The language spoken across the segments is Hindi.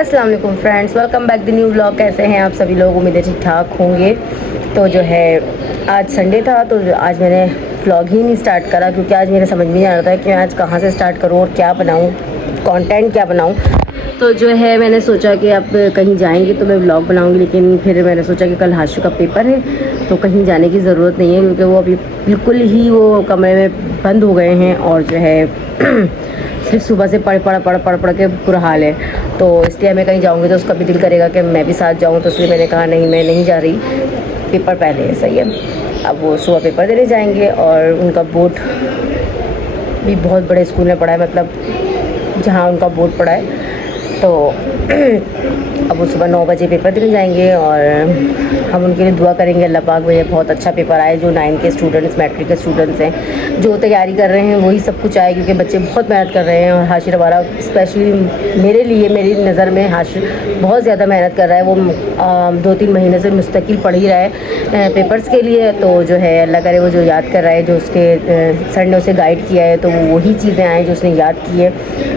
अस्सलाम वालेकुम friends, welcome back the new vlog. कैसे हैं आप सभी लोग? उम्मीद है ठीक ठाक होंगे। तो जो है आज संडे था तो आज मैंने व्लॉग ही नहीं स्टार्ट करा क्योंकि आज मेरे समझ में नहीं आ रहा था कि मैं आज कहाँ से स्टार्ट करूँ और क्या बनाऊँ, कंटेंट क्या बनाऊँ। तो जो है मैंने सोचा कि अब कहीं जाएंगे तो मैं व्लॉग बनाऊंगी, लेकिन फिर मैंने सोचा कि कल हाशु का पेपर है तो कहीं जाने की ज़रूरत नहीं है क्योंकि वो अभी बिल्कुल ही वो कमरे में बंद हो गए हैं और जो है सिर्फ सुबह से पढ़ के बुरा हाल है। तो इसलिए मैं कहीं जाऊंगी तो उसका भी दिल करेगा कि मैं भी साथ जाऊं, तो इसलिए मैंने कहा नहीं, मैं नहीं जा रही, पेपर पहले है। सही है, अब वो सुबह पेपर देने जाएंगे और उनका बोर्ड भी बहुत बड़े स्कूल में पढ़ा है, मतलब जहाँ उनका बोर्ड पढ़ा है। तो अब वो सुबह 9 बजे पेपर देने जाएंगे और हम उनके लिए दुआ करेंगे अल्लाह पाक भैया बहुत अच्छा पेपर आए। जो 9 के स्टूडेंट्स, मैट्रिक के स्टूडेंट्स हैं, जो तैयारी कर रहे हैं वही सब कुछ आए क्योंकि बच्चे बहुत मेहनत कर रहे हैं। और हाशिर हमारा स्पेशली मेरे लिए, मेरी नज़र में हाशिर बहुत ज़्यादा मेहनत कर रहा है। वो 2-3 महीने से मुस्तकिल पढ़ ही रहा है पेपर्स के लिए। तो जो है अल्लाह करे वो जो याद कर रहा है, जो उसके सर ने उसे गाइड किया है, तो वही चीज़ें आएँ जो उसने याद की है।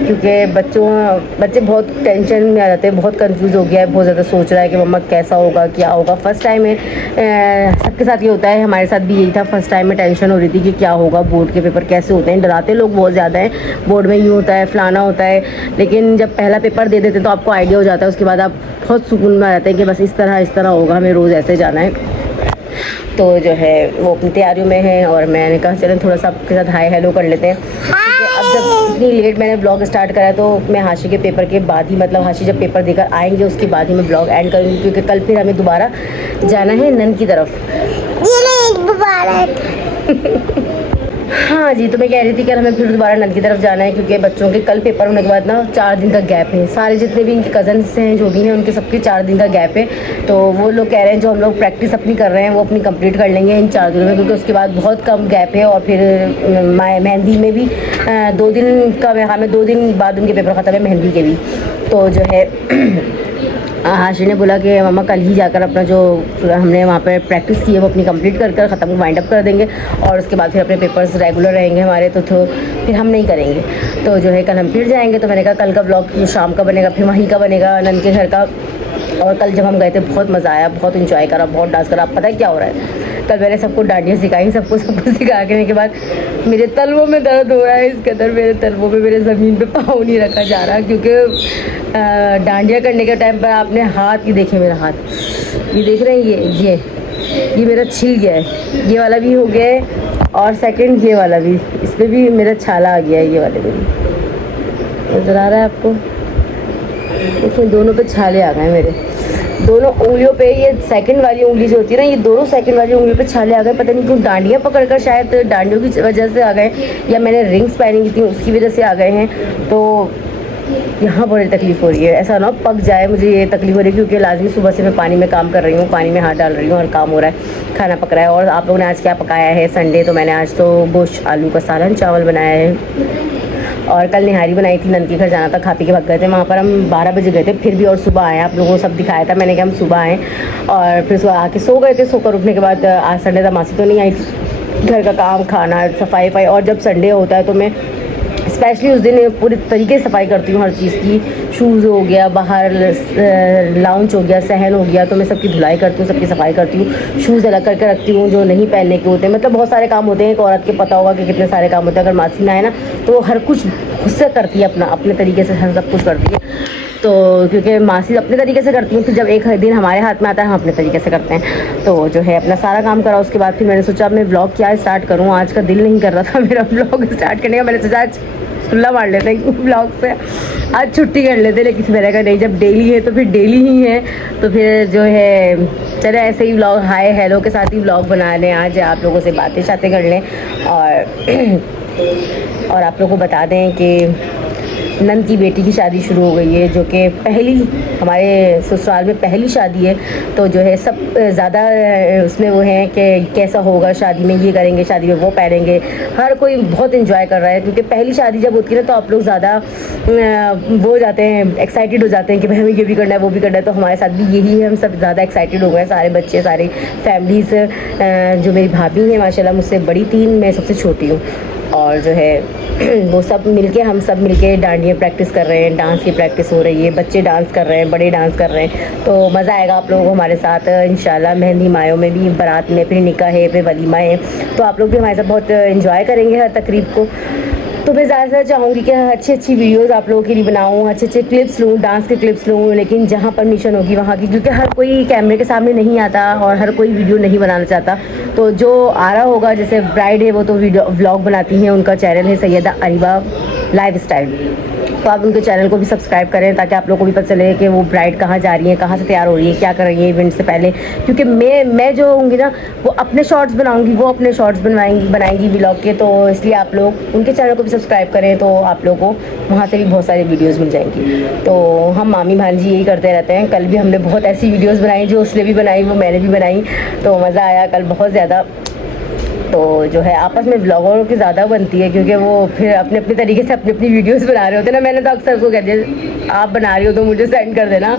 क्योंकि बच्चे बहुत टेंशन में आ जाते हैं, बहुत कंफ्यूज हो गया है, बहुत ज़्यादा सोच रहा है कि मम्मा कैसा होगा, क्या होगा। फर्स्ट टाइम में सबके साथ ये होता है, हमारे साथ भी यही था। फर्स्ट टाइम में टेंशन हो रही थी कि क्या होगा, बोर्ड के पेपर कैसे होते हैं। डराते लोग बहुत ज़्यादा हैं, बोर्ड में यूँ होता है, फलाना होता है, लेकिन जब पहला पेपर दे देते तो आपको आइडिया हो जाता है। उसके बाद आप बहुत सुकून में आ जाते हैं कि बस इस तरह होगा, हमें रोज़ ऐसे जाना है। तो जो है वो अपनी तैयारियों में है और मैंने कहा चलें थोड़ा सा आपके साथ हाय हेलो कर लेते हैं। अब जब इतनी लेट मैंने ब्लॉग स्टार्ट करा है तो मैं हाशी के पेपर के बाद ही, मतलब हाशी जब पेपर देकर आएंगे उसके बाद ही मैं ब्लॉग एंड करूँगी क्योंकि कल फिर हमें दोबारा जाना है नन की तरफ। हाँ जी, तो मैं कह रही थी कि हमें फिर दोबारा नन की तरफ जाना है क्योंकि बच्चों के कल पेपर होने के बाद ना 4 दिन का गैप है। सारे जितने भी इनके कज़न्स हैं जो भी हैं उनके सबके 4 दिन का गैप है। तो वो लोग कह रहे हैं जो हम लोग प्रैक्टिस अपनी कर रहे हैं वो अपनी कंप्लीट कर लेंगे इन 4 दिनों में, क्योंकि उसके बाद बहुत कम गैप है। और फिर मेहंदी में भी 2 दिन का, हमें 2 दिन बाद उनके पेपर ख़त्म है मेहंदी के भी। तो जो है हाशिर ने बोला कि मम्मा कल ही जाकर अपना जो हमने वहाँ पर प्रैक्टिस की है वो अपनी कंप्लीट कर ख़त्म वाइंड अप कर देंगे और उसके बाद फिर अपने पेपर्स रेगुलर रहेंगे हमारे। तो फिर हम नहीं करेंगे। तो जो है कल हम फिर जाएंगे। तो मैंने कहा कल का व्लॉग शाम का बनेगा, फिर वहीं का बनेगा नन के घर का। और कल जब हम गए थे बहुत मज़ा आया, बहुत इंजॉय करा, बहुत डांस करा। अब पता है क्या हो रहा है, कल मैंने सबको डांडियाँ सिखाई, सबको सिखा के बाद मेरे तलवों में दर्द हो रहा है। इस कदर मेरे तलवों में, मेरे ज़मीन पे पाँव नहीं रखा जा रहा क्योंकि डांडिया करने के टाइम पर आपने हाथ, ये देखें मेरा हाथ, ये देख रहे हैं, ये मेरा छिल गया है, ये वाला भी हो गया है और सेकंड ये वाला भी, इस पर भी मेरा छाला आ गया है, ये वाले में भी नज़र आ रहा है आपको। देखिए दोनों पे छाले आ गए मेरे, दोनों उंगलियों पे। ये सेकंड वाली उंगली जो होती है ना, ये दोनों सेकंड वाली उंगलियों पे छाले आ गए। पता नहीं क्यों, डांडियाँ पकड़कर, शायद डांडियों की वजह से आ गए या मैंने रिंग्स पहनी थी उसकी वजह से आ गए हैं। तो यहाँ बड़ी तकलीफ़ हो रही है, ऐसा ना पक जाए, मुझे ये तकलीफ़ हो रही है क्योंकि लाजमी सुबह से मैं पानी में काम कर रही हूँ, पानी में हाथ डाल रही हूँ और काम हो रहा है, खाना पक रहा है। और आप लोगों ने आज क्या पकाया है? संडे तो मैंने आज तो गोश्त आलू का सालन चावल बनाया है और कल निहारी बनाई थी। नन के घर जाना था, खा पी के भाग गए थे। वहाँ पर हम 12 बजे गए थे, फिर भी और सुबह आए। आप लोगों को सब दिखाया था मैंने कि हम सुबह आए और फिर सुबह आके सो गए थे। सोकर उठने के बाद आज संडे था, मासी तो नहीं आई थी, घर का काम, खाना, सफाई। और जब संडे होता है तो मैं स्पेशली उस दिन पूरी तरीके से सफाई करती हूँ हर चीज़ की। शूज़ हो गया, बाहर लाउंज हो गया, सहन हो गया, तो मैं सबकी धुलाई करती हूँ, सबकी सफाई करती हूँ। शूज़ अलग करके रखती हूँ जो नहीं पहनने के होते हैं, मतलब बहुत सारे काम होते हैं। एक औरत के पता होगा कि कितने सारे काम होते हैं। अगर मासी ना आए ना तो वो हर कुछ खुद से करती है, अपने तरीके से हर सब कुछ करती है। तो क्योंकि मासी अपने तरीके से करती हैं, फिर जब एक दिन हमारे हाथ में आता है हम अपने तरीके से करते हैं। तो जो है अपना सारा काम करा, उसके बाद फिर मैंने सोचा अब मैं व्लॉग क्या स्टार्ट करूँ। आज का दिल नहीं कर रहा था मेरा व्लॉग स्टार्ट करने का। मैंने सोचा आज खुला मार लेते हैं व्लॉग से, आज छुट्टी कर लेते हैं। लेकिन मैंने कहा नहीं, जब डेली है तो फिर डेली ही है, तो फिर जो है चले ऐसे ही व्लॉग हाय हेलो के साथ ही व्लॉग बना लें। आज आप लोगों से बातें कर लें और आप लोगों को बता दें कि नन की बेटी की शादी शुरू हो गई है, जो कि पहली, हमारे ससुराल में पहली शादी है। तो जो है सब ज़्यादा उसमें वो हैं कि कैसा होगा शादी में, ये करेंगे, शादी में वो पहनेंगे। हर कोई बहुत एंजॉय कर रहा है क्योंकि पहली शादी जब होती है ना तो आप लोग ज़्यादा वो हो जाते हैं, एक्साइटेड हो जाते हैं कि भाई हमें ये भी करना है, वो भी करना है। तो हमारे साथ भी यही है, हम सब ज़्यादा एक्साइटेड हो गए, सारे बच्चे, सारी फैमिलीज़। जो मेरी भाभी हैं माशाल्लाह मुझसे बड़ी 3, मैं सबसे छोटी हूँ। और जो है वो सब मिलके, हम सब मिलके डांडिया प्रैक्टिस कर रहे हैं, डांस की प्रैक्टिस हो रही है, बच्चे डांस कर रहे हैं, बड़े डांस कर रहे हैं। तो मज़ा आएगा आप लोगों को हमारे साथ इंशाल्लाह। मेहंदी मायों में भी, बारात में, फिर निकाह है, फिर वलीमा है, तो आप लोग भी हमारे साथ बहुत इंजॉय करेंगे हर तकरीब को। तो मैं ज़्यादा से चाहूँगी कि अच्छी अच्छी वीडियोस आप लोगों के लिए बनाऊँ, अच्छे अच्छे क्लिप्स लूँ, डांस के क्लिप्स लूँ, लेकिन जहाँ परमिशन होगी वहाँ की, क्योंकि हर कोई कैमरे के सामने नहीं आता और हर कोई वीडियो नहीं बनाना चाहता। तो जो आ रहा होगा, जैसे ब्राइड है वो तो वीडियो व्लॉग बनाती हैं, उनका चैनल है सैयदा अरीबा लाइफ स्टाइल, तो आप उनके चैनल को भी सब्सक्राइब करें ताकि आप लोगों को भी पता चले कि वो ब्राइड कहाँ जा रही है, कहाँ से तैयार हो रही है, क्या कर रही है इवेंट से पहले। क्योंकि मैं जो होंगी ना वो अपने शॉर्ट्स बनाऊंगी, वो अपने शॉर्ट्स बनाएंगी व्लॉग के, तो इसलिए आप लोग उनके चैनल को भी सब्सक्राइब करें, तो आप लोगों को वहाँ से भी बहुत सारी वीडियोज़ मिल जाएंगी। तो हम मामी भांजी यही करते रहते हैं। कल भी हमने बहुत ऐसी वीडियोज़ बनाई, जो उसने भी बनाई वो मैंने भी बनाई, तो मज़ा आया कल बहुत ज़्यादा। तो जो है आपस में व्लॉगरों की ज़्यादा बनती है, क्योंकि वो फिर अपने अपने तरीके से अपनी अपनी वीडियोस बना रहे होते हैं ना। मैंने तो अक्सर उसको कह दिया आप बना रही हो तो मुझे सेंड कर देना,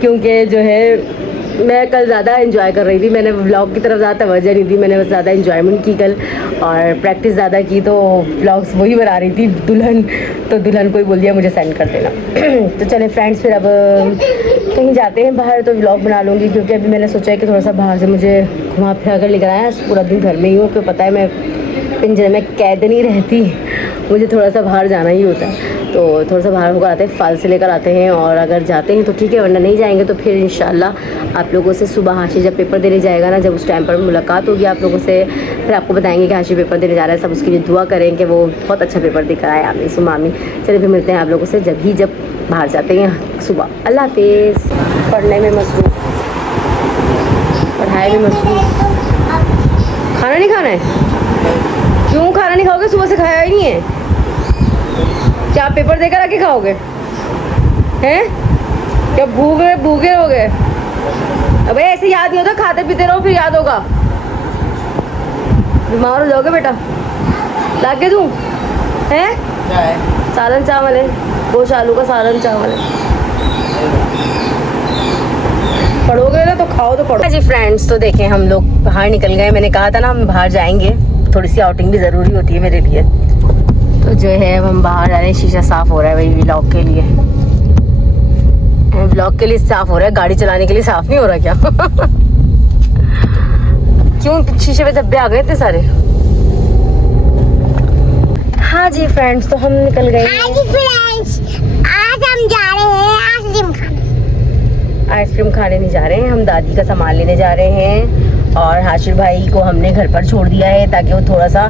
क्योंकि जो है मैं कल ज़्यादा एंजॉय कर रही थी। मैंने व्लॉग की तरफ ज़्यादा तवज्जो नहीं दी, मैंने बस ज़्यादा एंजॉयमेंट की कल और प्रैक्टिस ज़्यादा की, तो व्लॉग्स वही बना रही थी दुल्हन। तो दुल्हन को ही बोल दिया मुझे सेंड कर देना। तो चलें फ्रेंड्स, फिर अब कहीं जाते हैं बाहर तो व्लॉग बना लूँगी, क्योंकि अभी मैंने सोचा है कि थोड़ा सा बाहर से मुझे घुमा फिरा कर लेकर आया। पूरा दिन घर में ही हूँ, क्योंकि पता है मैं पिंजरे में कैद नहीं रहती, मुझे थोड़ा सा बाहर जाना ही होता है। तो थोड़ा सा बाहर होकर आते हैं, फल से लेकर आते हैं, और अगर जाते हैं तो ठीक है, वरना नहीं जाएंगे तो फिर इंशाल्लाह आप लोगों से सुबह हाशी जब पेपर देने जाएगा ना, जब उस टाइम पर मुलाकात होगी आप लोगों से, फिर आपको बताएंगे कि हाशी पेपर देने जा रहा है। सब उसके लिए दुआ करें कि वो बहुत अच्छा पेपर देकर आए आमी सुमामी। चलिए फिर मिलते हैं आप लोगों से जब बाहर जाते हैं सुबह। अल्लाह हाफिज़। पढ़ने में मसरूफ़, पढ़ाई में मसरूफ़। खाना नहीं खाना है? क्यों खाना नहीं खाओगे? सुबह से खाया ही नहीं है क्या? पेपर देकर आके खाओगे हैं? क्या भूखे हो गए? अबे ऐसे याद नहीं होता, खाते पीते रहो फिर याद होगा। बीमार हो जाओगे बेटा। ला के दूँ हैं? सालन चावल है, गोश्त आलू का सालन चावल है। पढ़ोगे ना तो खाओ तो पढ़ो। जी फ्रेंड्स, तो देखें हम लोग बाहर निकल गए। मैंने कहा था ना हम बाहर जाएंगे, थोड़ी सी आउटिंग भी ज़रूरी होती है मेरे लिए। तो जो है हम बाहर जा रहे हैं, शीशा साफ़ हो रहा है भाई व्लॉग के लिए। व्लॉग के लिए साफ़ हो रहा है, गाड़ी चलाने के लिए साफ़ नहीं हो रहा क्या? क्यों शीशे पे धब्बे आ गए इतने सारे? हाँ जी फ्रेंड्स, तो हम निकल गए। हाँ जी फ्रेंड्स, आज हम जा रहे हैं आइसक्रीम खाने। आइसक्रीम खाने नहीं जा रहे हैं, हम दादी का सामान लेने जा रहे हैं। और हाशिर भाई को हमने घर पर छोड़ दिया है ताकि वो थोड़ा सा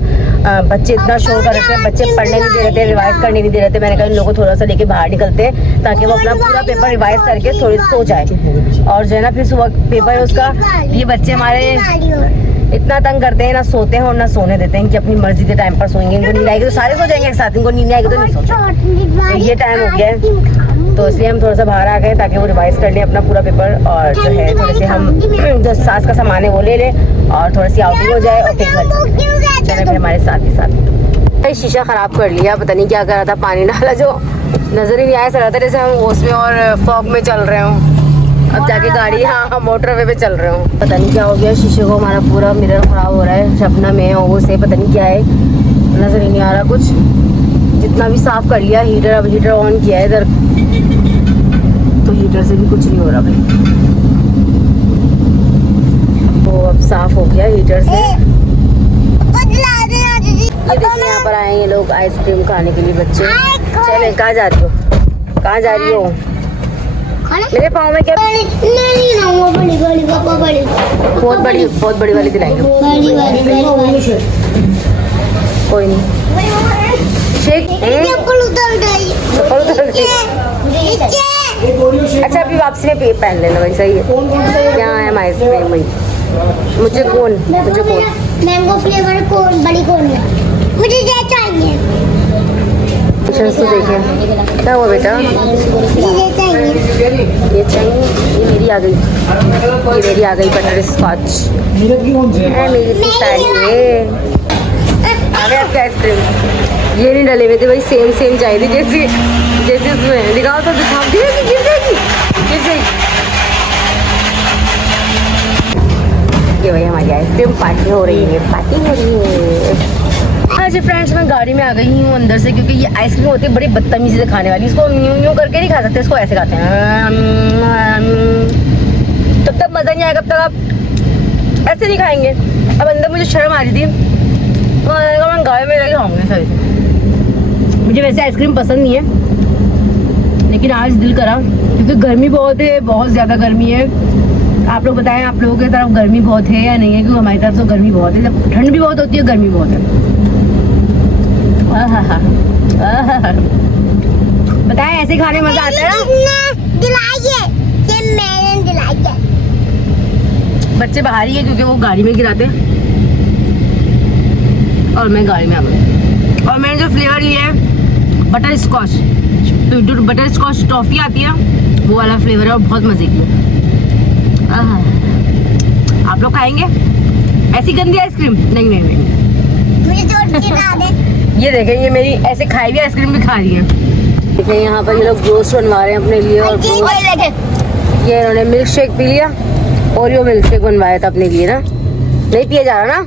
बच्चे इतना शोर कर रहे थे, बच्चे पढ़ने नहीं दे रहे थे, रिवाइज करने नहीं दे रहे थे। मैंने कहा इन लोगों को थोड़ा सा लेके बाहर निकलते हैं ताकि वो अपना पूरा पेपर रिवाइज करके थोड़ी सो जाए। और जो है ना फिर सुबह पेपर है उसका। ये बच्चे हमारे इतना तंग करते हैं, ना सोते हैं और ना सोने देते हैं कि अपनी मर्जी के टाइम पर सोएंगे। इनको नींद आएगी तो सारे सो जाएंगे एक साथ, इनको नींद आएगी तो नहीं सोते। तो ये टाइम हो गया है, तो इसलिए हम थोड़ा सा बाहर आ गए ताकि वो रिवाइज कर लें अपना पूरा पेपर। और जो है थोड़े से हम जो सास का सामान है वो ले लें और थोड़ी सी आउटिंग हो जाए और फिर घर चले फिर हमारे साथ ही साथ। शीशा ख़राब कर लिया, पता नहीं क्या कर रहा था, पानी डाला जो नज़र ही नहीं आया। सर जैसे हम ओस में और फॉग में चल रहे हों। अब जाके गाड़ी हाँ मोटरवे पे चल रहे हो। पता नहीं क्या हो गया, शीशे को हमारा पूरा मिरर ख़राब हो रहा है। शबनम में वो से पता नहीं क्या है, नज़र ही नहीं आ रहा कुछ। जितना भी साफ़ कर लिया, हीटर अब हीटर ऑन किया है इधर, तो हीटर से भी कुछ नहीं हो रहा भाई। तो अब साफ़ हो गया हीटर से। ये देखिए यहाँ पर आए हैं लोग आइसक्रीम खाने के लिए बच्चे। चले, कहाँ जा रही हो? कहाँ जा रही हो? मेरे पाँव में क्या? नहीं ना वो बड़ी वाली पापा, बड़ी बहुत बड़ी वाली दिलाएंगे। कोई नहीं, शेक चप्पल उतार गई। अच्छा अभी वापसी में पहन लेना भाई, सही है। यहाँ है आइसक्रीम भाई। मुझे कौन मैंगो फ्लेवर कोन, बड़ी कोन है मुझे ये चाहिए। तो देखिए क्या हुआ बेटा, मुझे चाहिए। ये चाहिए। ये मेरी आ गई, ये मेरी आ गई बटर स्कॉच। मेरी इतनी सारी है। आ गए आपकी आइसक्रीम। ये नहीं डले हुए थे भाई, सेम चाहिए थी जैसी उसमें। दिखाओ तो दिखाओ, गिर जाएगी। ये भाई हमारी आइसक्रीम पार्टी हो रही है। हाँ जी फ्रेंड्स, मैं गाड़ी में आ गई हूँ अंदर से, क्योंकि ये आइसक्रीम होती है बड़ी बदतमीजी से खाने वाली। इसको न्यू न्यू करके नहीं खा सकते, इसको ऐसे खाते हैं। तब तक मज़ा नहीं आएगा, तब तक आप ऐसे नहीं खाएंगे। अब अंदर मुझे शर्म आ रही थी, मैं गाड़ी में जाके खाऊंगी सही। मुझे वैसे आइसक्रीम पसंद नहीं है, लेकिन आज दिल करा, क्योंकि गर्मी बहुत है, बहुत ज़्यादा गर्मी है। आप लोग बताएं, आप लोगों की तरफ गर्मी बहुत है या नहीं है? क्योंकि हमारी तरफ तो गर्मी बहुत है, जब ठंड भी बहुत होती है, गर्मी बहुत है। बताएं, ऐसे खाने में मजा आता है ना? बच्चे बाहर ही है, क्योंकि वो गाड़ी में गिराते हैं और मैं गाड़ी में आ गई। और मैंने जो फ्लेवर लिया है बटर स्कॉच, तो जो बटर स्कॉच टॉफी आती है वो वाला फ्लेवर है और बहुत मजे की है। आप लोग खाएंगे ऐसी गंदी आइसक्रीम? नहीं नहीं नहीं, मुझे तो चिढ़ा दे। ये देखें, ये मेरी ऐसे खाई हुई आइसक्रीम भी खा रही है। देखें यहाँ पर ये लोग रोस्ट बनवा रहे हैं अपने लिए, और ये इन्होंने मिल्क शेक पी लिया, ओरियो मिल्क शेक बनवाया था अपने लिए ना। नहीं पिया जा रहा ना?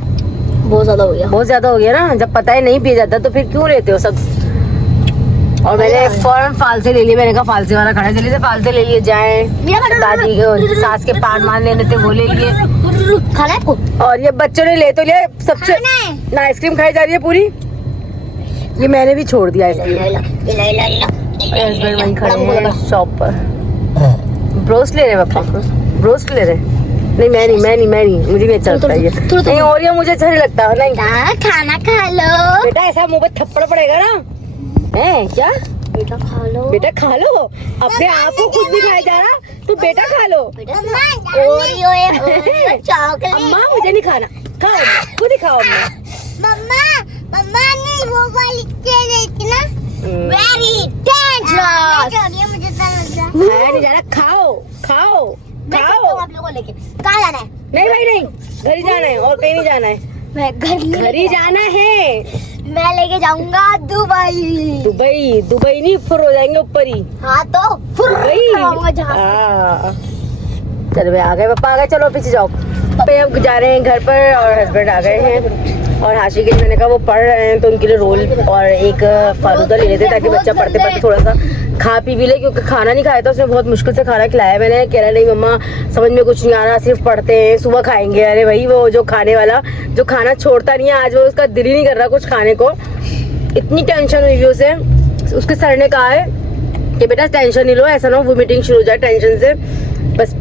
बहुत ज़्यादा हो गया, बहुत ज़्यादा हो गया ना। जब पता है नहीं पिया जाता तो फिर क्यों लेते हो सब? और मैंने फौरन फालसे ले लिए, मैंने कहा फालसे वाला खाना, जल्दी से फालसे ले लिए जाए। दादी को सास के पान मान लेने थे, वो ले लिए। खाना है आपको? और ये बच्चों ने ले तो लिया सबसे ना, आइसक्रीम खाई जा रही है पूरी। ये मैंने भी छोड़ दिया आइसक्रीम। हस्बैंड वहीं खड़े हैं शॉप पर, ब्रोस्ट ले रहे हैं पापा, ब्रोस्ट ले रहे हैं। नहीं मैं नहीं, मुझे नहीं अच्छा लगता ये। नहीं, और ये मुझे अच्छा नहीं लगता। नहीं खाना खा लो बेटा, ऐसा मुंह पे थप्पड़ पड़ेगा ना। है क्या? बेटा खा लो, बेटा खा लो, अपने आप को खुद भी खाया जा रहा, तो बेटा खा लो। चॉकलेट। अम्मा मुझे नहीं खाना, खाओ खुद ही खाओ। मम्मा ने वो वाली चीज़ थी ना, वेरी डेंजरस। मुझे तो लग रहा खाया नहीं जा रहा, खाओ खाओ खाओ। आप लोगों को लेके कहाँ जाना है? नहीं भाई नहीं, घर ही जाना है और कहीं नहीं जाना है। मैं घर ही जाना है। मैं लेके जाऊंगा दुबई। दुबई नहीं, फुर हो जाएंगे ऊपर ही। हाँ तो दुबई। चलो भाई आ गए, पापा आ गए, चलो पीछे जाओ। पे अब जा रहे हैं घर पर, और हस्बैंड आ गए हैं। और हाशी के मैंने कहा वो पढ़ रहे हैं, तो उनके लिए रोल और एक फालूदा ले लेते, ताकि बच्चा पढ़ते पढ़ते थोड़ा सा खा पी भी ले, क्योंकि खाना नहीं खाया था उसने, बहुत मुश्किल से खाना खिलाया मैंने। कह रहा नहीं मम्मा समझ में कुछ नहीं आ रहा, सिर्फ पढ़ते हैं, सुबह खाएंगे। अरे भाई, वो जो खाने वाला जो खाना छोड़ता नहीं है, आज वो उसका दिल ही नहीं कर रहा कुछ खाने को। इतनी टेंशन हुई भी उसे, उसके सर ने कहा है कि बेटा टेंशन नहीं लो, ऐसा ना हो वोमिटिंग शुरू हो जाए टेंशन से, बस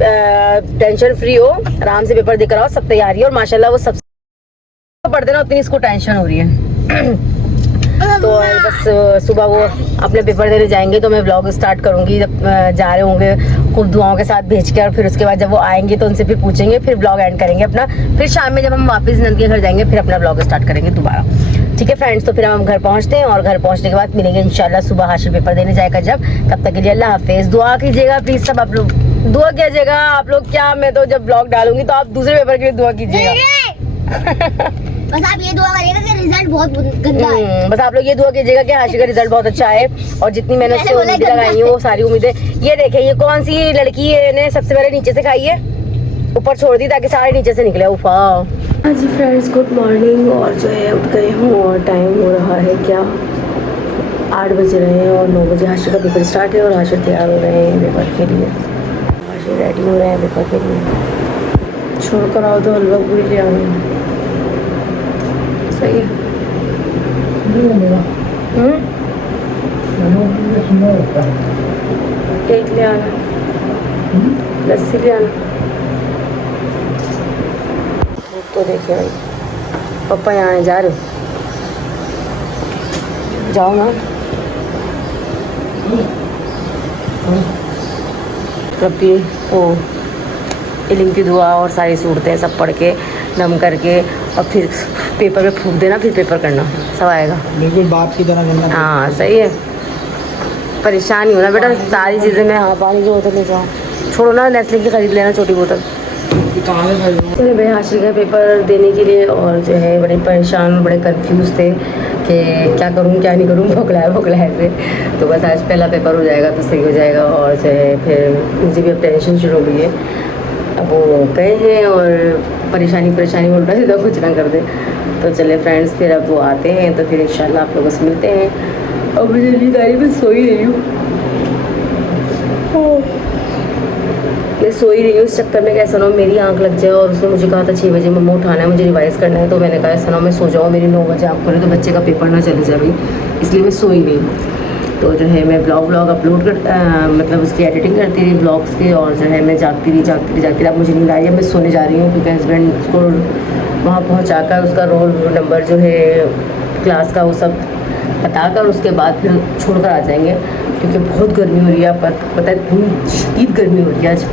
टेंशन फ्री हो, आराम से पेपर देकर आओ, सब तैयारी है। और माशाल्लाह वो सब पढ़ते ना, उतनी इसको टेंशन हो रही है। तो बस सुबह वो अपने पेपर देने जाएंगे, तो मैं व्लॉग स्टार्ट करूंगी जब जा रहे होंगे, खूब दुआओं के साथ भेज के। और फिर उसके बाद जब वो आएंगे तो उनसे फिर पूछेंगे, फिर व्लॉग एंड करेंगे अपना। फिर शाम में जब हम वापस नंद के घर जाएंगे, फिर अपना व्लॉग स्टार्ट करेंगे दोबारा। ठीक है फ्रेंड्स, तो फिर हम घर पहुंचते हैं, और घर पहुंचने के बाद मिलेंगे इंशाल्लाह सुबह हाशिर पेपर देने जाएगा जब। तब तक के लिए अल्लाह हाफिज। दुआ कीजिएगा प्लीज सब, आप लोग दुआ कीजिएगा। आप लोग क्या, मैं तो जब व्लॉग डालूंगी तो आप दूसरे पेपर के लिए दुआ कीजिएगा। बस आप ये दुआ करिएगा कि रिजल्ट बहुत गंदा है। बस आप लोग ये दुआ कीजिएगा कि हाशिर का रिजल्ट बहुत अच्छा है, और जितनी मैंने उससे उम्मीदें लगाई हैं वो सारी उम्मीदें। ये देखें, ये कौन सी लड़की है ने सबसे पहले नीचे से खाई है, ऊपर छोड़ दी ताकि सारे नीचे से निकले। उफा। हाँ जी फ्रेंड्स, गुड मॉर्निंग। और जो है उठ गए हूँ, और टाइम हो रहा है क्या 8 बज रहे हैं, और 9 बजे हाशिर का पेपर स्टार्ट है, और हाशिर तैयार हो रहे हैं पेपर के लिए। हाशिर रेडी हो रहे हैं पेपर के लिए। छोड़ कर आओ तो हलवा पूरी ले आऊँगी। सही है। केक ले आना, लस्सी ले आना। तो देखिए भाई, पापा यहाँ जा रहे हो, जाओ ना। रब्बी ओ इल्म की दुआ और सारी सूरतें सब पढ़ के नम करके, और फिर पेपर में फूंक देना, फिर पेपर करना, सब आएगा। बिल्कुल बाप की तरह करना। हाँ सही है, परेशान ही होना बेटा, सारी चीज़ें मैं। हाँ पानी की बोतल ले जाओ, छोड़ो ना, नेस्ले की खरीद लेना छोटी बोतल। कहाँ से खरीदूँ? चलिए भाई, हाशिर का पेपर देने के लिए, और जो है बड़े परेशान, बड़े कंफ्यूज थे कि क्या करूँ क्या नहीं करूँ, भोखलाए से। तो बस आज पहला पेपर हो जाएगा तो सही हो जाएगा। और जो है फिर मुझे भी अब टेंशन शुरू हो गई है। अब वो गए हैं और परेशानी उल्टा सीधा कुछ ना कर दे, तो चले फ्रेंड्स, फिर अब वो आते हैं तो फिर इंशाल्लाह आप लोगों से मिलते हैं। और मुझे नींद आ रही, मैं सो ही रही हूँ, मैं सो ही रही हूँ। इस चक्कर में कैसा ना हो मेरी आंख लग जाए। और उसने मुझे कहा था 6 बजे मम्मा उठाना है, मुझे रिवाइज़ करना है। तो मैंने कहा ऐसा ना मैं सो जाऊँ, मेरी 9 बजे आँख खोले तो बच्चे का पेपर ना चले जाए भाई, इसलिए मैं सो ही नहीं हूँ। तो जो है मैं व्लॉग अपलोड मतलब उसकी एडिटिंग करती रही ब्लॉग्स की, और जो है मैं जागती रही। अब मुझे नींद आ रही है, मैं सोने जा रही हूँ क्योंकि हस्बैंड को वहाँ पहुँचाकर उसका रोल नंबर जो है क्लास का वो सब बताकर उसके बाद फिर छोड़कर आ जाएंगे, क्योंकि बहुत गर्मी हो रही है। पता है इतनी शदीद गर्मी हो रही है आज।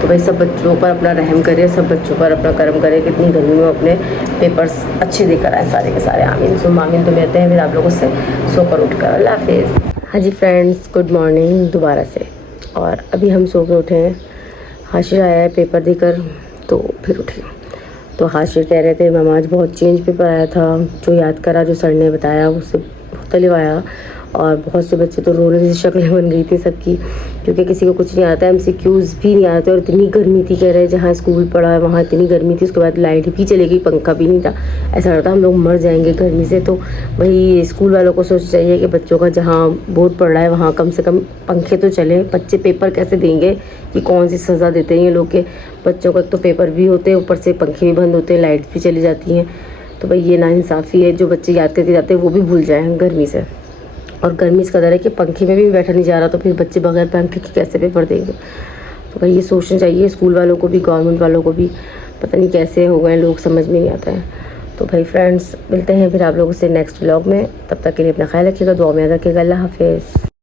तो भाई सब बच्चों पर अपना रहम करे, सब बच्चों पर अपना करम करे कि इतनी गर्मी में अपने पेपर्स अच्छे देकर आए सारे के सारे। आमीन सुम आमीन। तो मिलते हैं फिर आप लोगों से सोकर उठकर। अल्लाह हाफिज़। हाँ जी फ्रेंड्स, गुड मॉर्निंग दोबारा से। और अभी हम सो के उठे हैं, हाशिर आया है पेपर देकर तो फिर उठे। तो हाशिर कह रहे थे मामा आज बहुत चेंज पेपर आया था, जो याद करा जो सर ने बताया उससे मुख्तलिफ आया। और बहुत से बच्चे तो रोने जैसी शक्लें बन गई थी सबकी, क्योंकि किसी को कुछ नहीं आता, MCQs भी नहीं आते। और इतनी गर्मी थी, कह रहे जहाँ स्कूल पढ़ा है वहाँ इतनी गर्मी थी, उसके बाद लाइट भी चली गई, पंखा भी नहीं था। ऐसा लगता हम लोग मर जाएंगे गर्मी से। तो वही स्कूल वालों को सोचना चाहिए कि बच्चों का जहाँ बोर्ड पढ़ रहा है वहाँ कम से कम पंखे तो चले। बच्चे पेपर कैसे देंगे, कि कौन सी सज़ा देते हैं ये लोग के बच्चों का। तो पेपर भी होते हैं, ऊपर से पंखे भी बंद होते हैं, लाइट भी चली जाती हैं। तो भाई ये नाइंसाफ़ी है, जो बच्चे याद करके जाते हैं वो भी भूल जाएँ गर्मी से। और गर्मी इस कदर है कि पंखे में भी बैठा नहीं जा रहा, तो फिर बच्चे बगैर पंखे के कैसे पेपर देंगे। तो भाई ये सोचना चाहिए स्कूल वालों को भी, गवर्नमेंट वालों को भी। पता नहीं कैसे हो गए लोग, समझ में नहीं आता है। तो भाई फ्रेंड्स मिलते हैं फिर आप लोगों से नेक्स्ट व्लॉग में। तब तक के लिए अपना ख्याल रखिएगा, दुआ में याद रखिएगा। अल्लाह हाफिज़।